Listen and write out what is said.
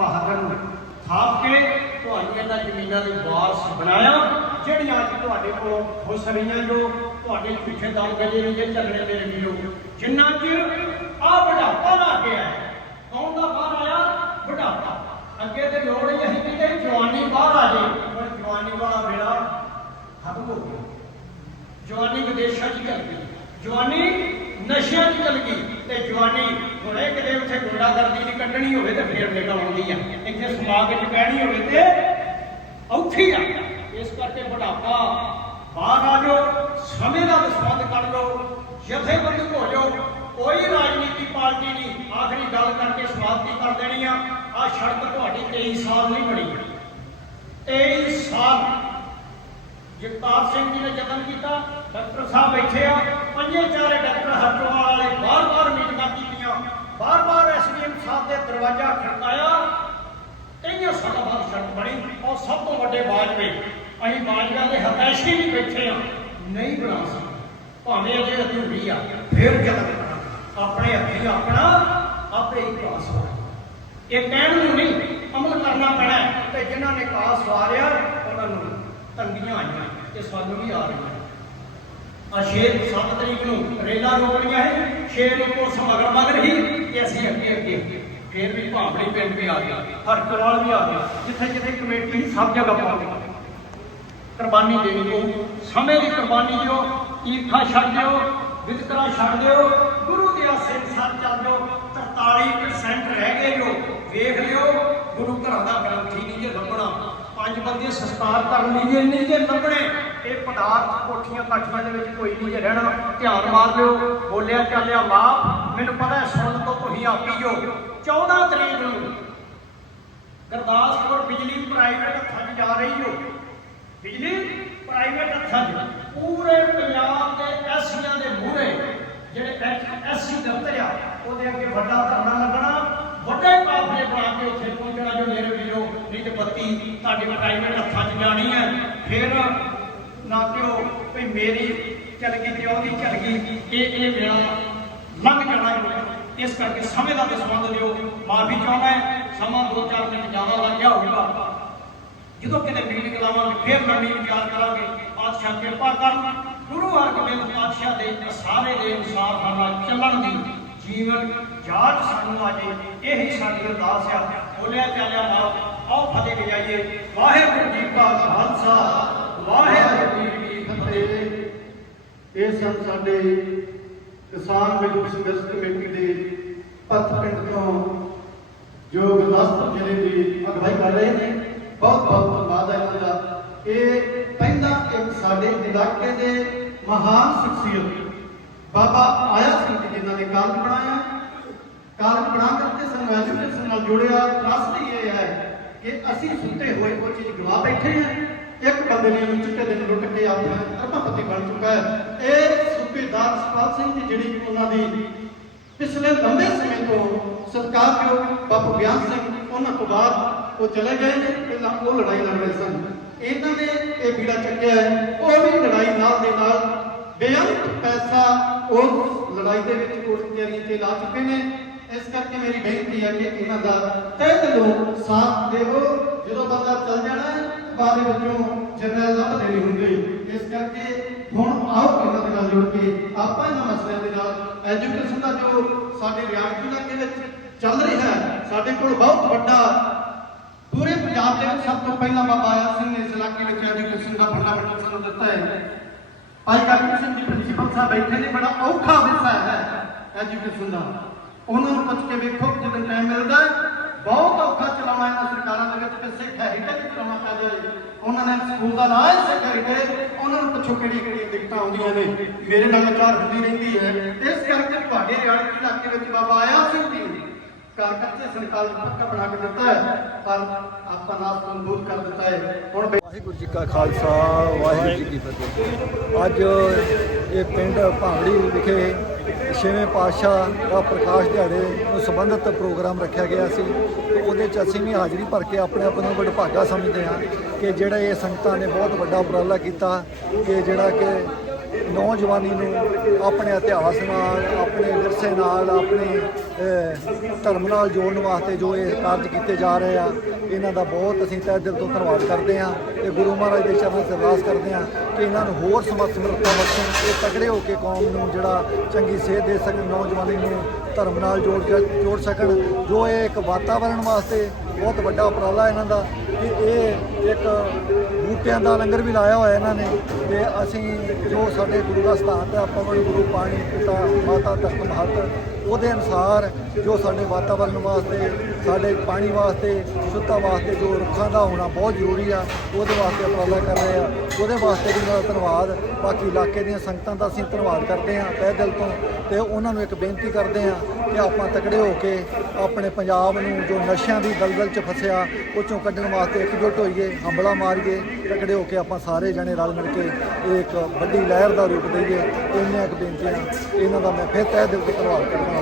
ਬਹਾਦਰ ਨੂੰ ਥਾਪ ਕੇ ਤੁਹਾਡੀਆਂ ਦਾ ਜ਼ਮੀਨਾਂ ਦੀ ਵਾਰਸ ਬਣਾਇਆ। ਜਿਹੜੀਆਂ ਅੱਜ ਤੁਹਾਡੇ ਕੋਲ ਖੁਸ਼ ਰਹੀਆਂ ਜੋ, ਤੁਹਾਡੇ ਝੂਠੇ ਦਮ ਗਜੇ ਨਹੀਂ ਜੇ ਚੱਲਣੇ ਮੇਰੇ ਵੀਰੋ ਜਿੰਨਾ ਚਿਰ ਆ ਬੁਢਾਪਾ ਨਾ ਗਿਆ ਕੌਣ ਦਾ ਬਾਹਰ ਆਇਆ? ਬੁਢਾਪਾ। ਅੱਗੇ ਤੇ ਲੋੜ ਹੀ ਅਸੀਂ ਕਿਤੇ ਜਵਾਨੀ ਬਾਹਰ ਆ ਜੇ, ਪਰ ਜਵਾਨੀ ਵਾਲਾ ਵੇਲਾ ਖਤਮ ਹੋ ਗਿਆ। ਜਵਾਨੀ ਵਿਦੇਸ਼ਾਂ 'ਚ ਚਲ ਗਈ। ਜਵਾਨੀ ਨਸ਼ਿਆਂ 'ਚ ਚਲ ਗਈ। ਤੇ ਜਵਾਨੀ, ਹੁਣੇ ਕਿਤੇ ਉੱਥੇ ਗੁੰਡਾਗਰਦੀ ਦੀ ਕੱਢਣੀ ਹੋਵੇ ਤੇ ਫੇਰ ਨਿਕਲ ਆਉਂਦੀ ਆ। ਇੱਥੇ ਸਮਾਜ 'ਚ ਬਹਿਣੀ ਹੋਵੇ ਤੇ ਔਖੀ ਆ। ਇਸ ਕਰਕੇ ਬੁਢਾਪਾ, ਬਾਹਰ ਆ ਜਾਓ, ਸਮੇਂ ਦਾ ਦਸਵੰਦ ਕੱਢ ਲਓ ਜਥੇਬੰਦਕ ਹੋ ਜਾਓ। ਕੋਈ ਰਾਜਨੀਤੀ ਪਾਰਟੀ ਨਹੀਂ, ਆਖਰੀ ਗੱਲ ਕਰਕੇ ਸਮਾਪਤੀ ਕਰ ਦੇਣੀ ਆ। ਆ ਸੜਕ ਤੁਹਾਡੀ 23 ਸਾਲ ਨਹੀਂ ਬਣੀ 23 ਸਾਲ ਜਗਤਾਰ ਸਿੰਘ ਜੀ ਨੇ ਯਤਨ ਕੀਤਾ, ਡਾਕਟਰ ਸਾਹਿਬ ਬੈਠੇ ਆ, ਪੰਜੇ ਚਾਰੇ ਡਾਕਟਰ ਹਰਟੋਵਾਲ ਵਾਲੇ ਬਾਰ-ਬਾਰ ਮੀਟਿੰਗਾਂ ਕੀਤੀਆਂ, ਬਾਰ-ਬਾਰ ਐਸਡੀਐਮ ਸਾਹਿਬ ਦੇ ਦਰਵਾਜ਼ਾ ਖੜਕਾਇਆ, ਕਈਆਂ ਸਾਲਾਂ ਬਾਅਦ ਸੜਕ ਬਣੀ, ਔਰ ਸਭ ਤੋਂ ਵੱਡੇ ਬਾਜਵੇ ਅਸੀਂ ਬਾਜਵਾ ਦੇ ਹਤੈਸ਼ੀ ਵੀ ਬੈਠੇ ਆ, ਨਹੀਂ ਬਣਾ ਸਕਦੇ। ਭਾਵੇਂ ਅਜੇ ਅਧੂਰੀ ਆ, ਫਿਰ ਯਤਨ ਆਪਣੇ ਹੱਥੀਂ ਆਪਣਾ, ਆਪੇ ਹੀ ਪਾਸ ਹੋ ਇਹ ਕਹਿਣ ਨੂੰ ਨਹੀਂ, ਅਮਲ ਕਰਨਾ ਪੈਣਾ ਹੈ, ਤੇ ਜਿਨ੍ਹਾਂ ਨੇ ਕਾਸ ਵਾਰਿਆ ਤੰਗੀਆਂ ਆਈਆਂ ਤੇ ਸਾਨੂੰ ਵੀ ਆ ਰਹੀਆਂ ਆ ਸ਼ੇਰ 7 ਤਰੀਕ ਨੂੰ ਰੇਲਾ ਰੋਕਣੀਆਂ ਹੈ ਸ਼ੇਰ ਨੂੰ ਕੋਸ ਮਗਰ ਮਗਰ ਹੀ ਕਿ ਅਸੀਂ ਅੱਗੇ ਅੱਗੇ ਫੇਰ ਵੀ ਭਾਂਬੜੀ ਪਿੰਡ ਵੀ ਆ ਗਿਆ ਹਰਕਰਾਲ ਵੀ ਆ ਗਿਆ ਜਿੱਥੇ ਜਿੱਥੇ ਕਮੇਟੀ ਸਭ ਜਗ੍ਹਾ ਪਹੁੰਚ ਗਈ ਕੁਰਬਾਨੀ ਦੇਣੀ ਪਊ ਸਮੇਂ ਦੀ ਕੁਰਬਾਨੀ ਦਿਓ ਈਰਖਾ ਛੱਡ ਦਿਓ, ਵਿਤਕਰਾ ਛੱਡ ਦਿਓ, ਗੁਰੂ ਦੇ ਆਸੇ ਸਰ ਚੱਲ ਦਿਓ 43% ਰਹਿ ਗਏ ਜੋ ਵੇਖ ਲਿਓ, ਗੁਰੂ ਘਰਾਂ ਦਾ ਗ੍ਰੰਥੀ ਨਹੀਂ ਜੇ ਲੱਭਣਾ। ਪੰਜ ਬੰਦੇ ਸੰਸਕਾਰ ਕਰਨ ਲਈ ਜੇ ਨਹੀਂ ਜੇ ਲੱਭਣੇ ਇਹ ਪਦਾਰਥ ਕੋਠੀਆਂ ਕਾਠੀਆਂ ਦੇ ਵਿੱਚ ਕੋਈ ਨਹੀਂ ਜੇ ਰਹਿਣਾ, ਧਿਆਨ ਮਾਰ ਲਿਓ, ਬੋਲਿਆ ਚੱਲਿਆ ਮਾਂ ਮੈਨੂੰ ਪਤਾ ਹੈ ਸੁਣ ਤੋਂ ਤੁਸੀਂ ਆਪੀ ਜੋ 14 ਤਰੀਕ ਨੂੰ ਗੁਰਦਾਸਪੁਰ ਬਿਜਲੀ ਪ੍ਰਾਈਵੇਟ ਹੱਥਾਂ 'ਚ ਜਾ ਰਹੀ ਹੋ। ਬਿਜਲੀ ਪ੍ਰਾਈਵੇਟ ਹੱਥਾਂ 'ਚ, ਪੂਰੇ ਪੰਜਾਬ ਦੇ ਐਸੀਆਂ ਦੇ ਮੂਹਰੇ ਜਿਹੜੇ ਐਸਸੀ ਦਫ਼ਤਰ ਆ ਉਹਦੇ ਅੱਗੇ ਵੱਡਾ ਧਰਨਾ ਲੱਗਣਾ, ਵੱਡੇ ਕਾਫਲੇ ਬਣਾ ਕੇ ਉੱਥੇ ਪਹੁੰਚਣਾ ਜੋ ਮੇਰੇ ਵੀਰੋ ਨਹੀਂ ਤੇ ਬੱਤੀ ਤੁਹਾਡੀ ਪ੍ਰਾਈਵੇਟ ਹੱਥਾਂ 'ਚ ਜਾਣੀ ਹੈ। ਫਿਰ ਨਾ ਕਿਉ ਵੀ ਮੇਰੀ ਚੱਲ ਗਈ ਤੇ ਉਹਦੀ ਚੱਲ ਗਈ। ਇਹ ਇਹ ਵੇਲਾ ਲੰਘ ਜਾਣਾ ਇਸ ਕਰਕੇ ਸਮੇਂ ਦਾ ਦਸਵੰਦ ਦਿਓ। ਮਾਫੀ ਚਾਹੁੰਦਾ ਹੈ। ਸਮਾਂ 2-4 ਮਿੰਟ ਜ਼ਿਆਦਾ ਲੱਗ ਗਿਆ ਹੋਊਗਾ। ਜਦੋਂ ਕਿਤੇ ਮੀਟਿੰਗ ਲਾਵਾਂਗੇ, ਫਿਰ ਨਵੀਂ ਵਿਚਾਰ ਕਰਾਂਗੇ। ਪਾਤਸ਼ਾਹ ਕਿਰਪਾ ਕਰਨ ਗੁਰੂ ਹਰਗੋਬਿੰਦ ਪਾਤਸ਼ਾਹ ਦੇ ਸਾਰੇ ਦੇ ਅਨੁਸਾਰ ਸਾਡਾ ਚੱਲਣ ਦੀ ਜੀਵਨ ਜਾਚ ਸਾਨੂੰ ਆ ਜੇ ਇਹੀ ਸਾਡੀ ਅਰਦਾਸ ਆ। ਬੋਲਿਆ ਚੱਲਿਆ ਨਾਲ ਆਓ ਫਤਿਹ ਗਜਾਈਏ ਵਾਹਿਗੁਰੂ ਜੀ ਕਾ ਖਾਲਸਾ, ਵਾਹਿਗੁਰੂ ਜੀ ਕੀ ਫਤਿਹ। ਇਹ ਸਨ ਸਾਡੇ ਕਿਸਾਨ ਮਜ਼ਦੂਰ ਸੰਘਰਸ਼ ਕਮੇਟੀ ਦੇ ਪੱਤ ਪਿੰਡ ਤੋਂ, ਜੋ ਗੁਰਦਾਸਪੁਰ ਜ਼ਿਲ੍ਹੇ ਦੀ ਅਗਵਾਈ ਕਰ ਰਹੇ ਨੇ। ਬਹੁਤ ਬਹੁਤ ਧੰਨਵਾਦ ਹੈ ਇਹਨਾਂ ਦਾ। ਇਹ ਪਹਿਲਾ ਇੱਕ ਸਾਡੇ ਇਲਾਕੇ ਦੇ ਮਹਾਨ ਸ਼ਖਸੀਅਤ, ਬਾਬਾ ਆਇਆ ਸਿੰਘ ਜੀ, ਜਿਨ੍ਹਾਂ ਨੇ ਕਾਲਜ ਬਣਾਇਆ। ਕਾਲਜ ਬਣਾ ਕਰਕੇ ਸਾਨੂੰ ਐਜੂਕੇਸ਼ਨ ਨਾਲ ਜੋੜਿਆ। ਰਸਤੀ ਇਹ ਹੈ। ਕਿ ਅਸੀਂ ਸੁੱਤੇ ਹੋਏ ਕੋਈ ਚੀਜ਼ ਗਵਾ ਬੈਠੇ ਹਾਂ। ਇੱਕ ਬੰਦੇ ਨੇ ਚਿੱਟੇ ਦਿਨ ਲੁੱਟ ਕੇ ਆਪਣਾ ਅਰਬਾਪਤੀ ਬਣ ਚੁੱਕਾ ਹੈ। ਇਹ ਸੂਬੇਦਾਰ ਸਪਾਲ ਸਿੰਘ ਦੀ ਜਿਹੜੀ ਉਹਨਾਂ ਦੀ ਪਿਛਲੇ ਲੰਬੇ ਸਮੇਂ ਤੋਂ ਸਤਿਕਾਰਯੋਗ ਬਾਪੂ ਗਿਆਨ ਸਿੰਘ, ਉਹਨਾਂ ਤੋਂ ਬਾਅਦ ਉਹ ਚਲੇ ਗਏ ਨੇ। ਪਹਿਲਾਂ ਉਹ ਲੜਾਈ ਲੜ ਰਹੇ ਸਨ। ਇਹਨਾਂ ਨੇ ਇਹ ਬੀੜਾ ਚੱਕਿਆ ਹੈ। ਉਹ ਵੀ ਲੜਾਈ ਨਾਲ ਦੇ ਨਾਲ ਬੇਅੰਤ ਪੈਸਾ ਉਸ ਲੜਾਈ ਦੇ ਵਿੱਚ ਉਸ ਤਿਆਰੀ ਤੇ ਲਾ ਚੁੱਕੇ ਨੇ। ਇਸ ਕਰਕੇ ਮੇਰੀ ਬੇਨਤੀ ਹੈ ਕਿ ਇਹਨਾਂ ਦਾ ਤਹਿ ਦਿਲੋਂ ਸਾਥ ਦੇਵੋ। ਜਦੋਂ ਬੰਦਾ ਚੱਲ ਜਾਣਾ ਬਾਅਦ ਵਿੱਚੋਂ ਜਨਰਲ ਲੱਭਦੇ ਨਹੀਂ ਹੁੰਦੇ। ਇਸ ਕਰਕੇ ਹੁਣ ਆਓ ਇਹਨਾਂ ਦੇ ਨਾਲ ਜੁੜ ਕੇ ਆਪਾਂ ਇਹਨਾਂ ਮਸਲਿਆਂ ਦੇ ਨਾਲ ਐਜੂਕੇਸ਼ਨ ਦਾ ਜੋ ਸਾਡੇ ਰਿਆਸਤੀ ਇਲਾਕੇ ਵਿੱਚ ਚੱਲ ਰਿਹਾ ਹੈ, ਸਾਡੇ ਕੋਲ ਬਹੁਤ ਵੱਡਾ ਪੂਰੇ ਪੰਜਾਬ ਦੇ ਵਿੱਚ ਸਭ ਤੋਂ ਪਹਿਲਾਂ ਬਾਬਾ ਆਇਆ ਸਿੰਘ ਨੇ ਇਸ ਇਲਾਕੇ ਵਿੱਚ ਐਜੂਕੇਸ਼ਨ ਦਾ ਫੰਡਾਮੈਂਟਲ ਸਾਨੂੰ ਦਿੱਤਾ ਹੈ। ਭਾਈ ਕਰਮ ਸਿੰਘ ਜੀ ਪ੍ਰਿੰਸੀਪਲ ਸਾਹਿਬ ਬੈਠੇ ਨੇ, ਬੜਾ ਔਖਾ ਵਿਸ਼ਾ ਹੈ ਐਜੂਕੇਸ਼ਨ ਦਾ। ਉਹਨਾਂ ਨੂੰ ਪੁੱਛ ਕੇ ਵੇਖੋ ਜਦੋਂ ਟਾਈਮ ਮਿਲਦਾ ਬਹੁਤ ਔਖਾ ਚਲਾਉਣਾ ਇਹਨਾਂ ਸਰਕਾਰਾਂ ਦੇ ਵਿੱਚ ਕਿ ਸਿੱਖ ਹੈਰੀਟੇਜ ਚਲਾਉਣਾ ਪੈ ਜਾਏ। ਉਹਨਾਂ ਨੇ ਸਕੂਲ ਦਾ ਨਾਂ ਸਿੱਖ ਹੈਰੀਟੇਜ ਉਹਨਾਂ ਨੂੰ ਪੁੱਛੋ ਕਿਹੜੀਆਂ ਕਿਹੜੀਆਂ ਦਿੱਕਤਾਂ ਆਉਂਦੀਆਂ ਨੇ। ਮੇਰੇ ਨਾਲ ਵਿਚਾਰ ਹੁੰਦੀ ਰਹਿੰਦੀ ਹੈ। ਇਸ ਕਰਕੇ ਤੁਹਾਡੇ ਰਿਆੜੀ ਇਲਾਕੇ ਵਿੱਚ ਬਾਬਾ ਆਇਆ ਸਿੰਘ ਜੀ ਨੇ। ਘਰ ਕੱਚੇ ਪੱਕਾ ਬਣਾ ਕੇ ਦਿੱਤਾ ਹੈ, ਪਰ ਆਪਾਂ ਨਾਸ ਨੂੰ ਕਰ ਦਿੱਤਾ ਹੈ। ਹੁਣ ਵਾਹਿਗੁਰੂ ਜੀ ਕਾ ਖਾਲਸਾ, ਵਾਹਿਗੁਰੂ ਜੀ ਕੀ ਫਤਿਹ। ਅੱਜ ਇਹ ਪਿੰਡ ਭਾਂਬੜੀ ਵਿਖੇ ਛੇਵੇਂ ਪਾਤਸ਼ਾਹ ਦਾ ਪ੍ਰਕਾਸ਼ ਦਿਹਾੜੇ ਨੂੰ ਸੰਬੰਧਿਤ ਪ੍ਰੋਗਰਾਮ ਰੱਖਿਆ ਗਿਆ ਸੀ ਤੇ ਉਹਦੇ ਚ ਅਸੀਂ ਵੀ ਹਾਜ਼ਰੀ ਭਰ ਕੇ ਆਪਣੇ ਆਪ ਨੂੰ ਵਡਭਾਗਾ ਸਮਝਦੇ ਹਾਂ ਕਿ ਜਿਹੜਾ ਇਹ ਸੰਗਤਾਂ ਨੇ ਬਹੁਤ ਵੱਡਾ ਉਪਰਾਲਾ ਕੀਤਾ ਕਿ ਜਿਹੜਾ ਕਿ ਨੌਜਵਾਨੀ ਨੂੰ ਆਪਣੇ ਇਤਿਹਾਸ ਨਾਲ, ਆਪਣੇ ਵਿਰਸੇ ਨਾਲ, ਆਪਣੇ ਧਰਮ ਨਾਲ ਜੋੜਨ ਵਾਸਤੇ ਜੋ ਇਹ ਕਾਰਜ ਕੀਤੇ ਜਾ ਰਹੇ ਆ, ਇਹਨਾਂ ਦਾ ਬਹੁਤ ਅਸੀਂ ਤਹਿ ਦਿਲ ਤੋਂ ਧੰਨਵਾਦ ਕਰਦੇ ਹਾਂ ਤੇ ਗੁਰੂ ਮਹਾਰਾਜ ਦੇ ਚਰਨਾਂ 'ਚ ਅਰਦਾਸ ਕਰਦੇ ਹਾਂ ਕਿ ਇਹਨਾਂ ਨੂੰ ਹੋਰ ਸਮਰਥ ਸਮਰੱਥਾ ਬਖਸ਼ਣ ਇਹ ਤਕੜੇ ਹੋ ਕੇ ਕੌਮ ਨੂੰ ਜਿਹੜਾ ਚੰਗੀ ਸੇਧ ਦੇ ਸਕਣ, ਨੌਜਵਾਨੀ ਨੂੰ ਧਰਮ ਨਾਲ ਜੋੜ ਕੇ ਜੋੜ ਸਕਣ, ਜੋ ਇਹ ਇੱਕ ਵਾਤਾਵਰਣ ਵਾਸਤੇ ਬਹੁਤ ਵੱਡਾ ਉਪਰਾਲਾ ਇਹਨਾਂ ਦਾ ਇਹ ਇੱਕ ਬੂਟਿਆਂ ਦਾ ਲੰਗਰ ਵੀ ਲਾਇਆ ਹੋਇਆ ਇਹਨਾਂ ਨੇ ਤੇ ਅਸੀਂ ਜੋ ਸਾਡੇ ਗੁਰੂ ਦਾ ਸਥਾਨ ਹੈ ਪਵਨ ਗੁਰੂ ਪਾਣੀ, ਪਿਤਾ, ਮਾਤਾ ਧਰਤ ਮਹਤ ਉਹਦੇ ਅਨੁਸਾਰ ਜੋ ਸਾਡੇ ਵਾਤਾਵਰਨ ਵਾਸਤੇ, ਸਾਡੇ ਪਾਣੀ ਵਾਸਤੇ ਸ਼ੁੱਧਤਾ ਵਾਸਤੇ ਜੋ ਰੁੱਖਾਂ ਦਾ ਹੋਣਾ ਬਹੁਤ ਜ਼ਰੂਰੀ ਆ, ਉਹਦੇ ਵਾਸਤੇ ਉਪਰਾਲਾ ਕਰ ਰਹੇ ਆ। ਉਹਦੇ ਵਾਸਤੇ ਵੀ ਮੇਰਾ ਧੰਨਵਾਦ। ਬਾਕੀ ਇਲਾਕੇ ਦੀਆਂ ਸੰਗਤਾਂ ਦਾ ਅਸੀਂ ਧੰਨਵਾਦ ਕਰਦੇ ਹਾਂ ਤਹਿ ਦਿਲ ਤੋਂ ਤੇ ਉਹਨਾਂ ਨੂੰ ਇੱਕ ਬੇਨਤੀ ਕਰਦੇ ਹਾਂ ਕਿ ਆਪਾਂ ਤਕੜੇ ਹੋ ਕੇ ਆਪਣੇ ਪੰਜਾਬ ਨੂੰ ਜੋ ਨਸ਼ਿਆਂ ਦੀ ਦਲਦਲ 'ਚ ਫਸਿਆ ਉਹ ਚੋਂ ਕੱਢਣ ਵਾਸਤੇ ਇਕਜੁੱਟ ਹੋਈਏ, ਹੰਬਲਾ ਮਾਰੀਏ, ਤਕੜੇ ਹੋ ਕੇ ਆਪਾਂ ਸਾਰੇ ਜਣੇ ਰਲ ਮਿਲ ਕੇ ਇਹ ਇੱਕ ਵੱਡੀ ਲਹਿਰ ਦਾ ਰੂਪ ਦਈਏ। ਇੰਨੀਆਂ ਕੁ ਬੇਨਤੀਆਂ, ਇਹਨਾਂ ਦਾ ਮੈਂ ਫਿਰ ਤਹਿ ਦਿਲ ਤੋਂ ਧੰਨਵਾਦ ਕਰਦਾ